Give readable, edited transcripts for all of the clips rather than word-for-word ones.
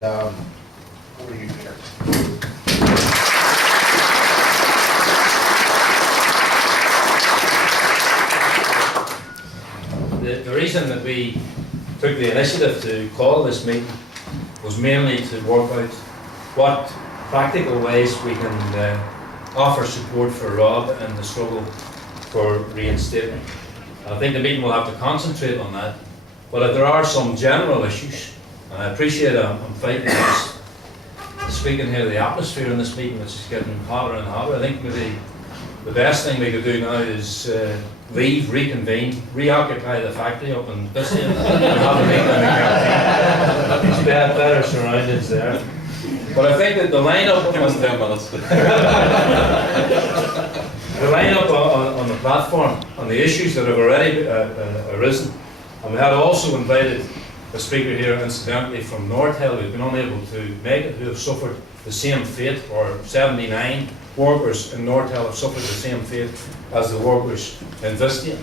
Over to you, Peter. The reason that we took the initiative to call this meeting was mainly to work out what practical ways we can offer support for Rob in the struggle for reinstatement. And I think the meeting will have to concentrate on that. But if there are some general issues, and I appreciate I'm fighting against speaking here, the atmosphere in this meeting, which is getting hotter and hotter. I think maybe the best thing we could do now is leave, reconvene, reoccupy the factory up in Bistia and have a meeting in the canteen. It's better surroundings there. But I think that the lineup Give us 10 minutes. The lineup on the platform, on the issues that have already arisen, and we had also invited a speaker here, incidentally, from North Hill, who've been unable to make it, who have suffered the same fate, or 79 workers in North Hill have suffered the same fate as the workers in Vistia.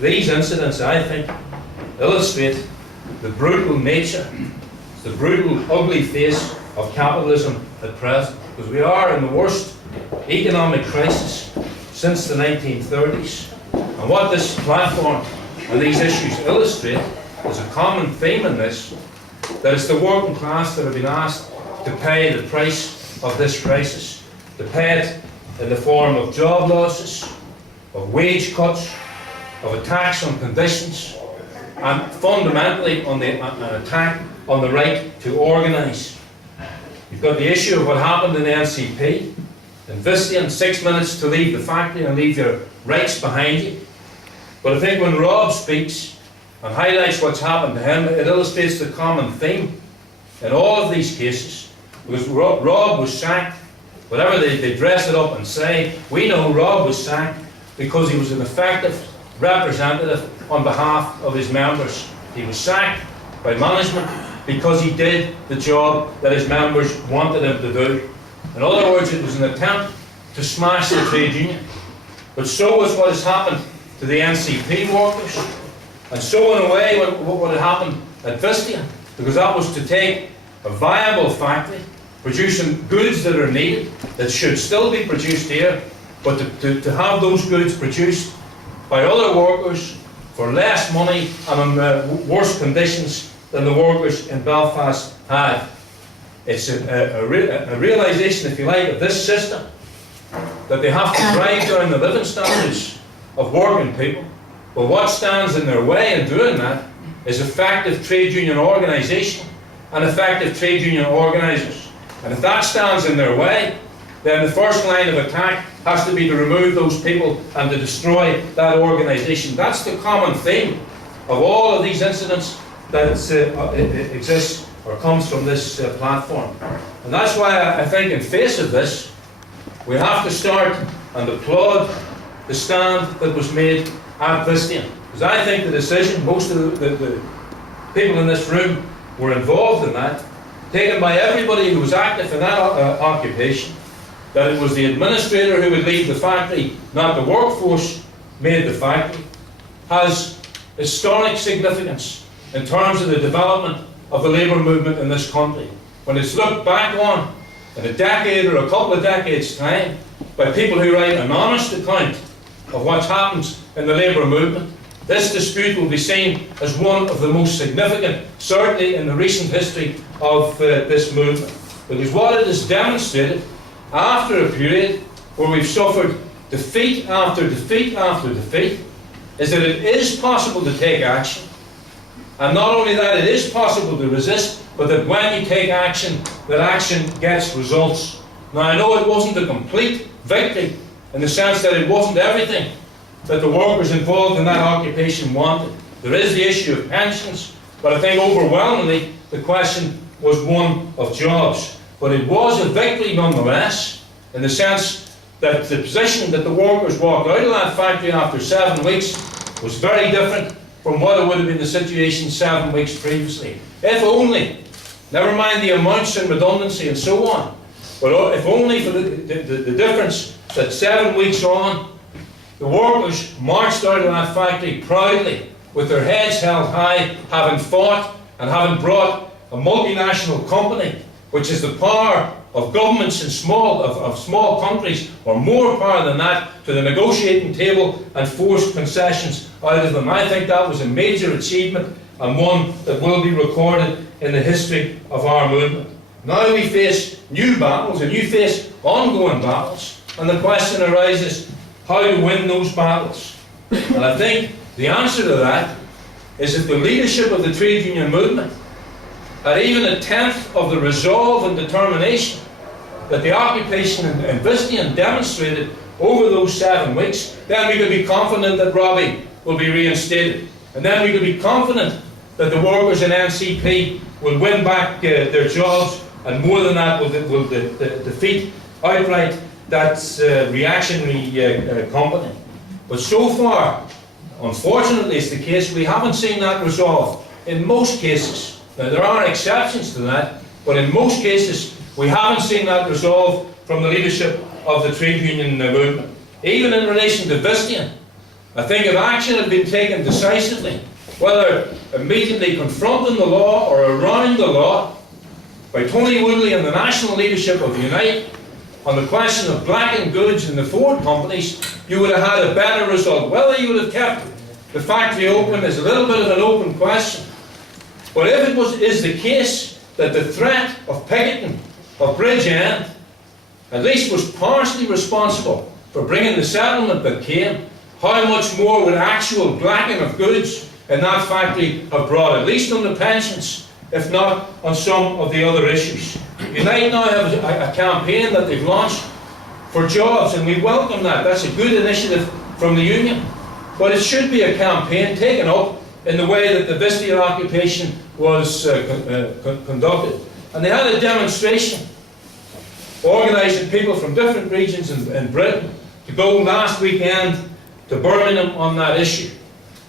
These incidents, I think, illustrate the brutal nature, the brutal, ugly face of capitalism at present, because we are in the worst economic crisis since the 1930s. And what this platform and these issues illustrate is a common theme in this, that it's the working class that have been asked to pay the price of this crisis, to pay it in the form of job losses, of wage cuts, of attacks on conditions, and fundamentally on an attack on the right to organise. You've got the issue of what happened in the NCP, in Vistia, in 6 minutes to leave the factory and leave your rights behind you. But I think when Rob speaks and highlights what's happened to him, it illustrates the common theme in all of these cases. Because Rob was sacked, whatever they dress it up and say, we know Rob was sacked because he was an effective representative on behalf of his members. He was sacked by management because he did the job that his members wanted him to do. In other words, it was an attempt to smash the trade union. But so was what has happened to the NCP workers. And so in a way, what would have happened at Vistia, because that was to take a viable factory, producing goods that are needed, that should still be produced here, but to have those goods produced by other workers for less money and in worse conditions than the workers in Belfast had. It's a realisation, if you like, of this system, that they have to drive down the living standards of working people. But what stands in their way in doing that is effective trade union organisation and effective trade union organisers. And if that stands in their way, then the first line of attack has to be to remove those people and to destroy that organisation. That's the common theme of all of these incidents that exists or comes from this platform. And that's why I think in face of this, we have to start and applaud the stand that was made at Vistia. Because I think the decision, most of the people in this room were involved in that, taken by everybody who was active in that occupation, that it was the administrator who would leave the factory, not the workforce made the factory, has historic significance in terms of the development of the labour movement in this country. When it's looked back on in a decade or a couple of decades' time by people who write an honest account of what's happened in the labour movement, this dispute will be seen as one of the most significant, certainly in the recent history of this movement. Because what it has demonstrated, after a period where we've suffered defeat after defeat after defeat, is that it is possible to take action. And not only that, it is possible to resist, but that when you take action, that action gets results. Now, I know it wasn't a complete victory, in the sense that it wasn't everything that the workers involved in that occupation wanted. There is the issue of pensions, but I think overwhelmingly the question was one of jobs. But it was a victory nonetheless, in the sense that the position that the workers walked out of that factory after 7 weeks was very different from what it would have been the situation 7 weeks previously. If only, never mind the amounts and redundancy and so on, but if only for the difference that 7 weeks on, the workers marched out of that factory proudly, with their heads held high, having fought and having brought a multinational company, which has the power of governments in small countries, or more power than that, to the negotiating table and force concessions out of them. I think that was a major achievement, and one that will be recorded in the history of our movement. Now we face new battles, and you face ongoing battles, and the question arises, how to win those battles? And I think the answer to that is if the leadership of the trade union movement had even a tenth of the resolve and determination that the occupation in Vistian demonstrated over those 7 weeks, then we could be confident that Robbie will be reinstated. And then we could be confident that the workers in NCP will win back their jobs, and more than that, will defeat outright that reactionary company. But so far, unfortunately, it's the case we haven't seen that resolve in most cases. Now, there are exceptions to that, but in most cases, we haven't seen that resolve from the leadership of the trade union movement. Even in relation to Vistian, I think if action had been taken decisively, whether immediately confronting the law or around the law, by Tony Woodley and the national leadership of Unite, on the question of blacking goods in the Ford companies, you would have had a better result. Whether you would have kept the factory open is a little bit of an open question. But if it is the case that the threat of picketing of Bridgend at least was partially responsible for bringing the settlement that came, how much more would actual blacking of goods in that factory have brought, at least on the pensions, if not on some of the other issues? Unite now have a campaign that they've launched for jobs, and we welcome that. That's a good initiative from the union. But it should be a campaign taken up in the way that the Vistian occupation was conducted. And they had a demonstration organising people from different regions in Britain to go last weekend to Birmingham on that issue.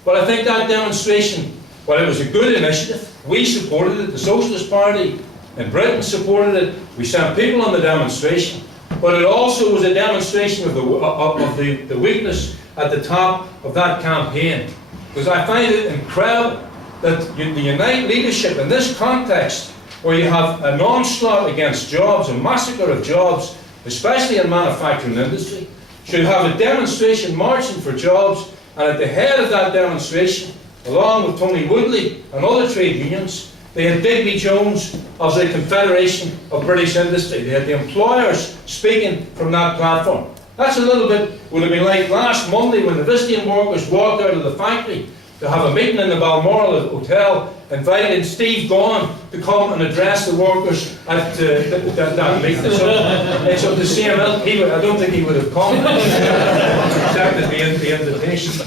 But I think that demonstration, while it was a good initiative, we supported it, the Socialist Party in Britain supported it, we sent people on the demonstration, but it also was a demonstration of the weakness at the top of that campaign. Because I find it incredible that the Unite leadership in this context, where you have an onslaught against jobs, a massacre of jobs, especially in manufacturing industry, should have a demonstration marching for jobs, and at the head of that demonstration, along with Tony Woodley and other trade unions, they had Digby Jones of the Confederation of British Industry. They had the employers speaking from that platform. That's a little bit, would have been like last Monday when the Vistian workers walked out of the factory to have a meeting in the Balmoral Hotel, inviting Steve Gaughan to come and address the workers at that meeting. It's up to CML. I don't think he would have come. Accepted the invitation.